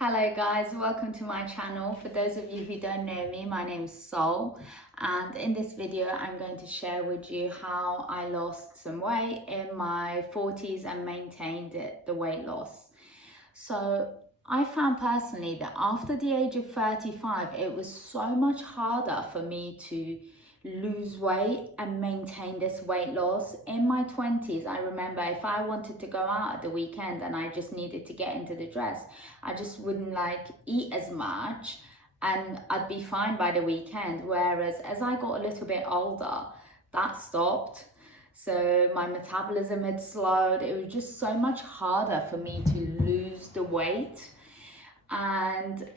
Hello guys, welcome to my channel. For those of you who don't know me, my name's Sol, and in this video I'm going to share with you how I lost some weight in my 40s and maintained the weight loss. So I found personally that after the age of 35 it was so much harder for me to lose weight and maintain this weight loss. In my 20s, I remember if I wanted to go out at the weekend and I just needed to get into the dress, I just wouldn't eat as much and I'd be fine by the weekend. Whereas as I got a little bit older, that stopped. So my metabolism had slowed. It was just so much harder for me to lose the weight. And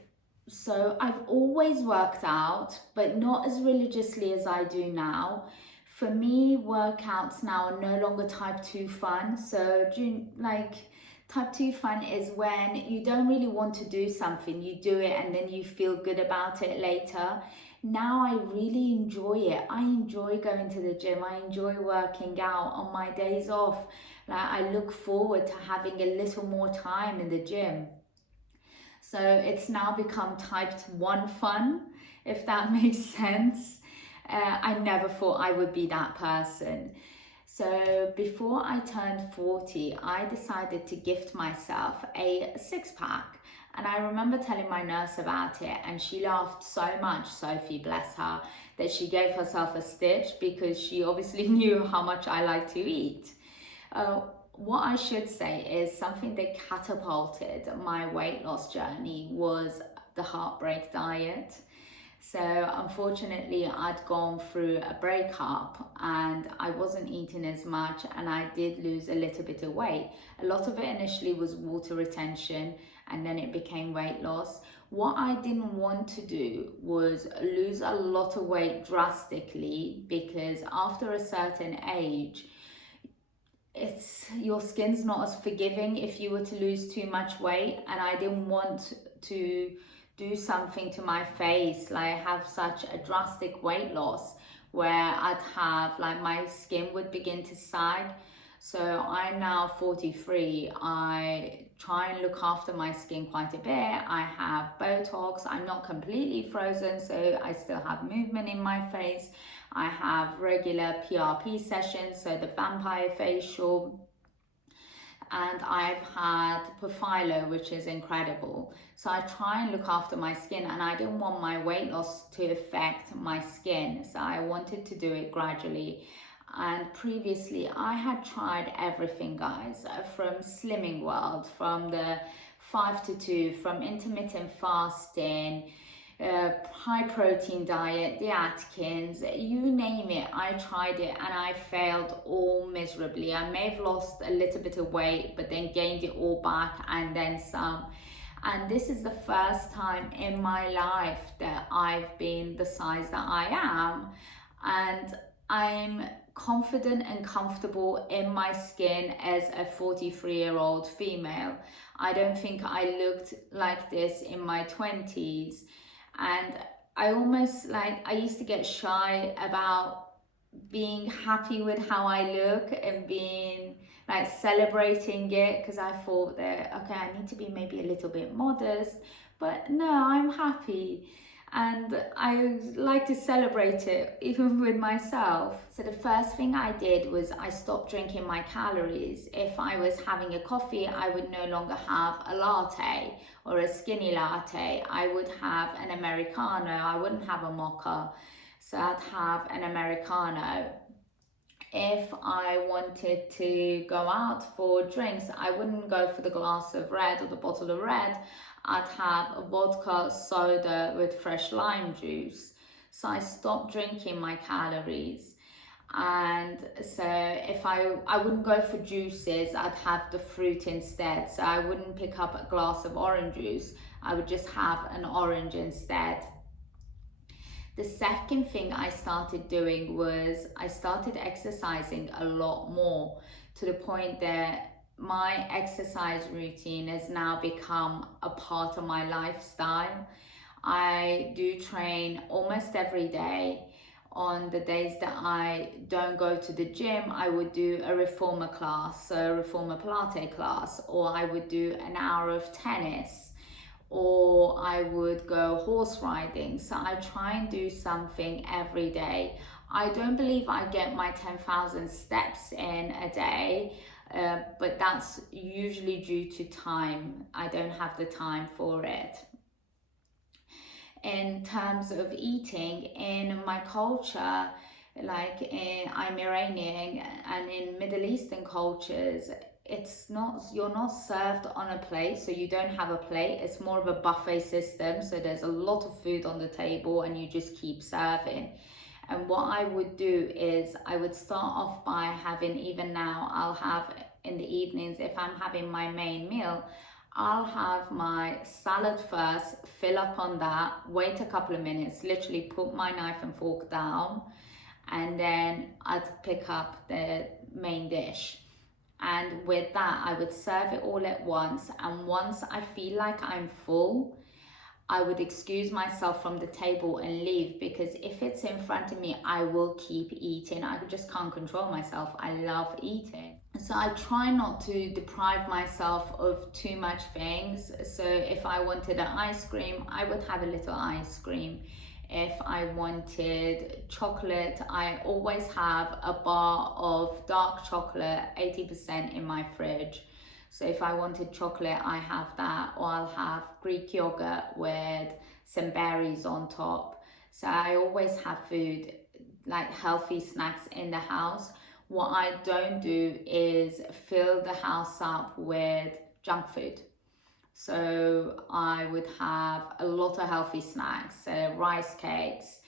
so I've always worked out, but not as religiously as I do now. For me, workouts now are no longer type 2 fun. So type 2 fun is when you don't really want to do something, you do it and then you feel good about it later. Now I really enjoy it. I enjoy going to the gym. I enjoy working out on my days off. I look forward to having a little more time in the gym. So it's now become type 1 fun, if that makes sense. I never thought I would be that person. So before I turned 40, I decided to gift myself a six pack. And I remember telling my nurse about it, and she laughed so much, Sophie, bless her, that she gave herself a stitch because she obviously knew how much I like to eat. What I should say is something that catapulted my weight loss journey was the heartbreak diet. So unfortunately, I'd gone through a breakup and I wasn't eating as much, and I did lose a little bit of weight. A lot of it initially was water retention and then it became weight loss. What I didn't want to do was lose a lot of weight drastically, because after a certain age, your skin's not as forgiving if you were to lose too much weight, and I didn't want to do something to my face, like have such a drastic weight loss where I'd have my skin would begin to sag. So I'm now 43. I try and look after my skin quite a bit. I have Botox. I'm not completely frozen, so I still have movement in my face. I have regular PRP sessions, so the vampire facial, and I've had Profilo, which is incredible. So I try and look after my skin, and I didn't want my weight loss to affect my skin, so I wanted to do it gradually. And previously I had tried everything, guys, from Slimming World, from the 5 to 2, from intermittent fasting, high protein diet, the Atkins, you name it, I tried it and I failed all miserably. I may have lost a little bit of weight, but then gained it all back and then some. And this is the first time in my life that I've been the size that I am. And I'm confident and comfortable in my skin as a 43-year-old female. I don't think I looked like this in my 20s. And I almost I used to get shy about being happy with how I look and being celebrating it, because I thought that, okay, I need to be maybe a little bit modest, but no, I'm happy. And I like to celebrate it even with myself. So the first thing I did was I stopped drinking my calories. If I was having a coffee, I would no longer have a latte or a skinny latte. I would have an Americano. I wouldn't have a mocha. So I'd have an Americano. If I wanted to go out for drinks, I wouldn't go for the glass of red or the bottle of red. I'd have a vodka soda with fresh lime juice. So I stopped drinking my calories. And so if I wouldn't go for juices, I'd have the fruit instead. So I wouldn't pick up a glass of orange juice. I would just have an orange instead. The second thing I started doing was I started exercising a lot more, to the point that my exercise routine has now become a part of my lifestyle. I do train almost every day. On the days that I don't go to the gym, I would do a reformer class, so a reformer Pilates class, or I would do an hour of tennis, or I would go horse riding. So I try and do something every day. I don't believe I get my 10,000 steps in a day, but that's usually due to time. I don't have the time for it. In terms of eating, in my culture, I'm Iranian, and in Middle Eastern cultures, it's not, you're not served on a plate, so you don't have a plate. It's more of a buffet system, so there's a lot of food on the table and you just keep serving. And what I would do is I would start off by having, even now, I'll have in the evenings, if I'm having my main meal, I'll have my salad first, fill up on that, wait a couple of minutes, literally put my knife and fork down, and then I'd pick up the main dish. And with that, I would serve it all at once. And once I feel like I'm full, I would excuse myself from the table and leave, because if it's in front of me, I will keep eating. I just can't control myself. I love eating. So I try not to deprive myself of too much things. So if I wanted an ice cream, I would have a little ice cream. If I wanted chocolate, I always have a bar of dark chocolate, 80% in my fridge. So if I wanted chocolate, I have that, or I'll have Greek yogurt with some berries on top. So I always have food, like healthy snacks in the house. What I don't do is fill the house up with junk food. So I would have a lot of healthy snacks, rice cakes,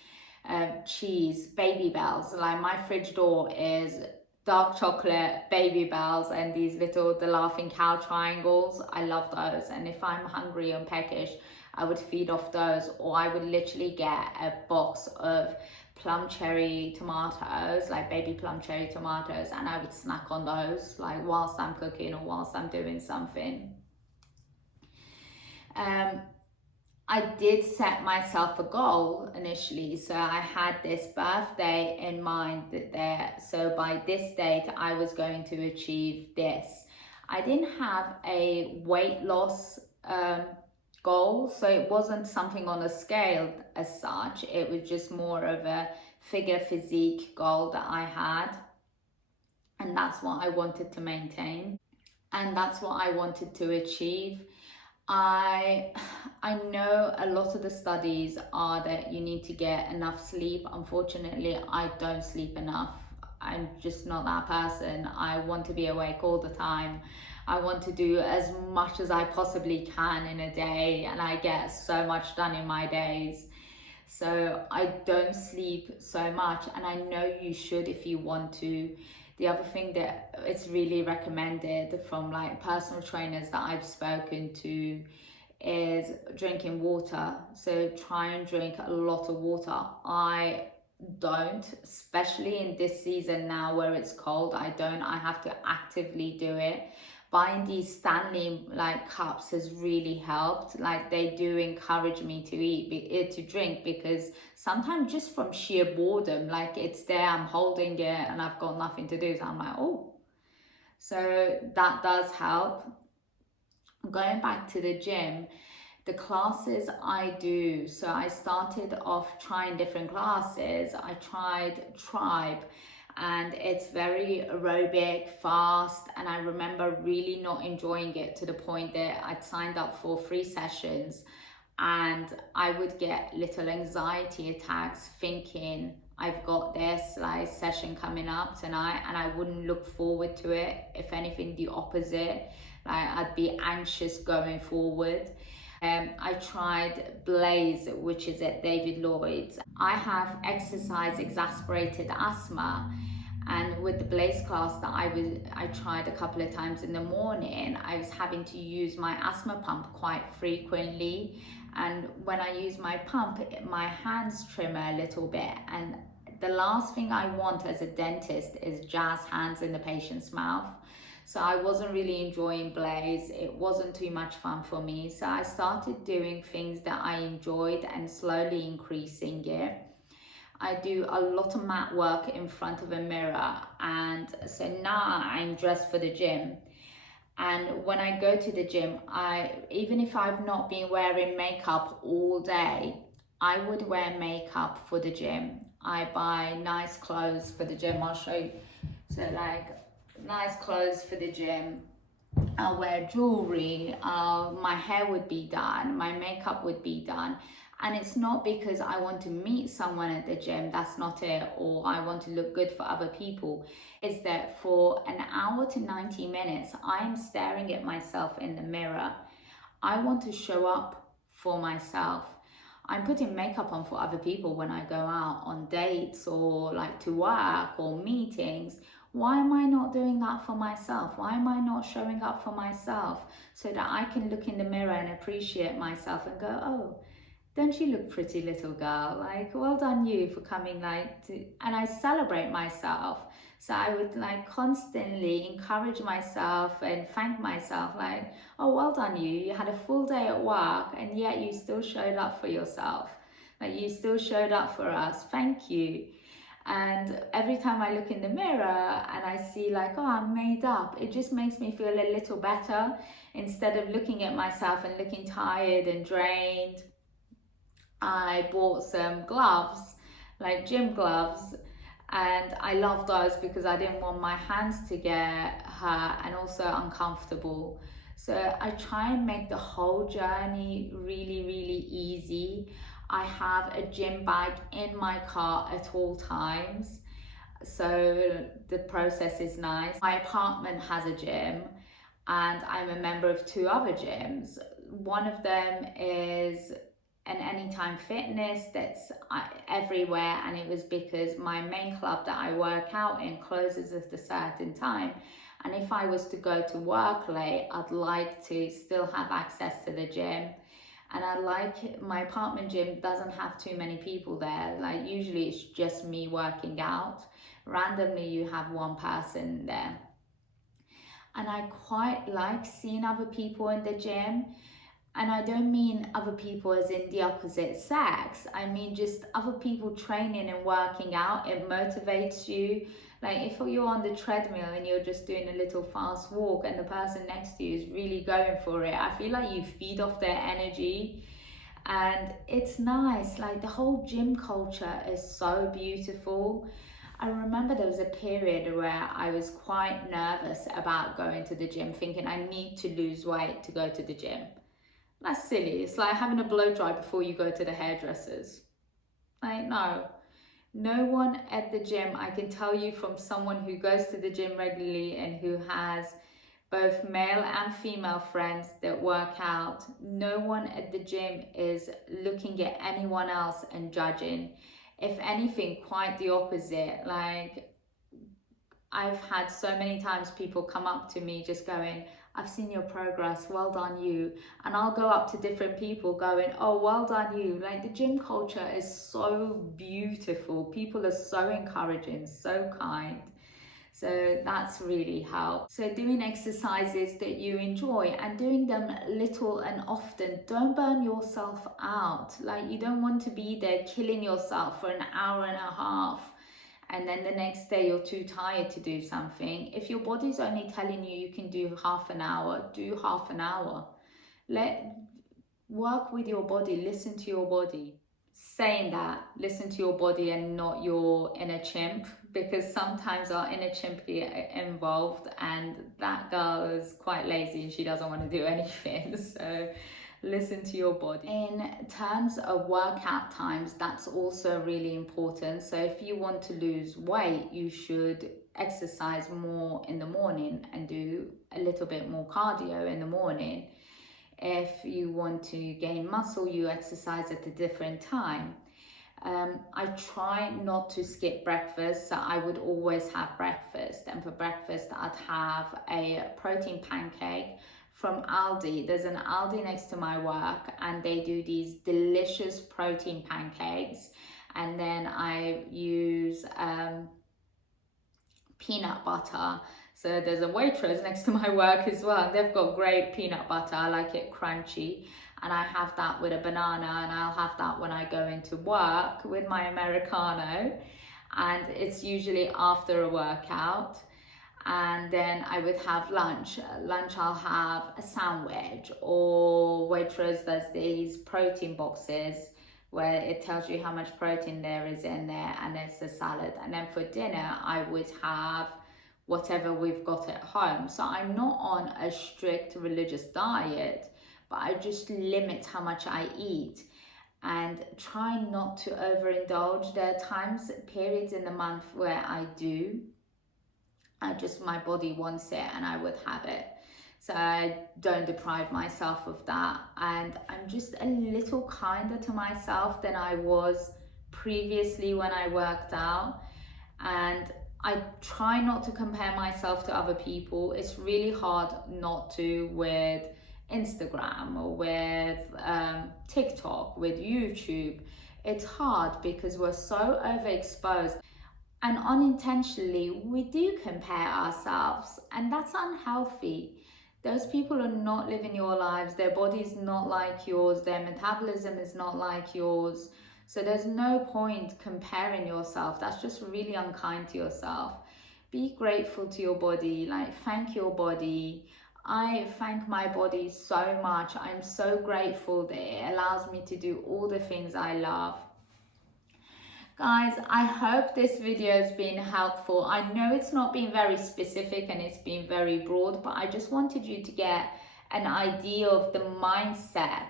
cheese, baby bells. Like my fridge door is dark chocolate, baby bells, and these little, the laughing cow triangles. I love those. And if I'm hungry and peckish, I would feed off those, or I would literally get a box of plum cherry tomatoes, like baby plum cherry tomatoes, and I would snack on those, like whilst I'm cooking or whilst I'm doing something. I did set myself a goal initially. So I had this birthday in mind there. So by this date, I was going to achieve this. I didn't have a weight loss goal. So it wasn't something on a scale as such. It was just more of a figure physique goal that I had. And that's what I wanted to maintain. And that's what I wanted to achieve. I know a lot of the studies are that you need to get enough sleep. Unfortunately, I don't sleep enough. I'm just not that person. I want to be awake all the time. I want to do as much as I possibly can in a day, and I get so much done in my days. So I don't sleep so much, and I know you should if you want to. The other thing that it's really recommended from like personal trainers that I've spoken to is drinking water. So try and drink a lot of water. I don't, especially in this season now where it's cold. I don't. I have to actively do it. Buying these Stanley like cups has really helped. Like they do encourage me to eat, to drink, because sometimes just from sheer boredom, like it's there, I'm holding it and I've got nothing to do. So I'm like, oh. So that does help. Going back to the gym, the classes I do, so I started off trying different classes. I tried Tribe, and it's very aerobic, fast, and I remember really not enjoying it, to the point that I'd signed up for 3 sessions and I would get little anxiety attacks thinking I've got this like session coming up tonight, and I wouldn't look forward to it. If anything, the opposite. Like I'd be anxious going forward. I tried Blaze, which is at David Lloyd's. I have exercise exasperated asthma, and with the Blaze class that I tried a couple of times in the morning, I was having to use my asthma pump quite frequently. And when I use my pump, my hands tremor a little bit. And the last thing I want as a dentist is jazz hands in the patient's mouth. So I wasn't really enjoying Blaze. It wasn't too much fun for me. So I started doing things that I enjoyed and slowly increasing it. I do a lot of mat work in front of a mirror. And so now I'm dressed for the gym. And when I go to the gym, even if I've not been wearing makeup all day, I would wear makeup for the gym. I buy nice clothes for the gym. I'll show you. So like nice clothes for the gym. I'll wear jewelry. My hair would be done. My makeup would be done. And it's not because I want to meet someone at the gym, that's not it, or I want to look good for other people. Is that for an hour to 90 minutes, I am staring at myself in the mirror. I want to show up for myself. I'm putting makeup on for other people when I go out on dates or like to work or meetings. Why am I not doing that for myself? Why am I not showing up for myself so that I can look in the mirror and appreciate myself and go, oh, don't you look pretty, little girl? Like, well done you for coming, and I celebrate myself. So I would like constantly encourage myself and thank myself, like, oh, well done you. You had a full day at work and yet you still showed up for yourself. Like, you still showed up for us. Thank you. And every time I look in the mirror and I see like, oh, I'm made up, it just makes me feel a little better instead of looking at myself and looking tired and drained. I bought some gloves, like gym gloves, and I love those because I didn't want my hands to get hurt and also uncomfortable. So I try and make the whole journey really, really easy. I have a gym bag in my car at all times, so the process is nice. My apartment has a gym and I'm a member of two other gyms. One of them is an Anytime Fitness that's everywhere, and it was because my main club that I work out in closes at a certain time, and if I was to go to work late, I'd like to still have access to the gym. And I like my apartment gym doesn't have too many people there. Like usually it's just me working out. Randomly you have one person there. And I quite like seeing other people in the gym. And I don't mean other people as in the opposite sex. I mean just other people training and working out. It motivates you. Like if you're on the treadmill and you're just doing a little fast walk and the person next to you is really going for it, I feel like you feed off their energy. And it's nice. Like the whole gym culture is so beautiful. I remember there was a period where I was quite nervous about going to the gym, thinking I need to lose weight to go to the gym. That's silly. It's like having a blow dry before you go to the hairdressers. Like, no one at the gym, I can tell you from someone who goes to the gym regularly and who has both male and female friends that work out, no one at the gym is looking at anyone else and judging. If anything, quite the opposite. Like, I've had so many times people come up to me just going, I've seen your progress, well done you. And I'll go up to different people going, oh, well done you. Like the gym culture is so beautiful. People are so encouraging, so kind. So that's really helped. So doing exercises that you enjoy and doing them little and often. Don't burn yourself out. Like you don't want to be there killing yourself for an hour and a half and then the next day you're too tired to do something. If your body's only telling you you can do half an hour, do half an hour. Work with your body, listen to your body. Saying that, listen to your body and not your inner chimp, because sometimes our inner chimp get involved and that girl is quite lazy and she doesn't want to do anything. So listen to your body. In terms of workout times, that's also really important. So if you want to lose weight, you should exercise more in the morning and do a little bit more cardio in the morning. If you want to gain muscle, you exercise at a different time. I try not to skip breakfast, so I would always have breakfast. And for breakfast, I'd have a protein pancake from Aldi. There's an Aldi next to my work and they do these delicious protein pancakes. And then I use peanut butter. So there's a waitress next to my work as well. They've got great peanut butter. I like it crunchy. And I have that with a banana, and I'll have that when I go into work with my Americano. And it's usually after a workout. and then I would have lunch. Lunch I'll have a sandwich, or Waitrose does these protein boxes where it tells you how much protein there is in there, and it's a salad. And then for dinner I would have whatever we've got at home. So I'm not on a strict religious diet, but I just limit how much I eat and try not to overindulge. There are times, periods in the month where I do. My body wants it and I would have it. So I don't deprive myself of that. And I'm just a little kinder to myself than I was previously when I worked out. And I try not to compare myself to other people. It's really hard not to with Instagram or with TikTok, with YouTube. It's hard because we're so overexposed, and unintentionally we do compare ourselves, and that's unhealthy. Those people are not living your lives. Their body is not like yours. Their metabolism is not like yours. So there's no point comparing yourself. That's just really unkind to yourself. Be grateful to your body. Like, thank your body. I thank my body so much. I'm so grateful that it allows me to do all the things I love. Guys, I hope this video has been helpful. I know it's not been very specific and it's been very broad, but I just wanted you to get an idea of the mindset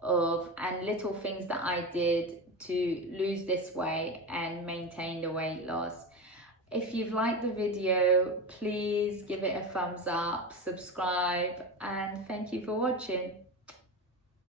of and little things that I did to lose this weight and maintain the weight loss. If you've liked the video, please give it a thumbs up, subscribe, and thank you for watching.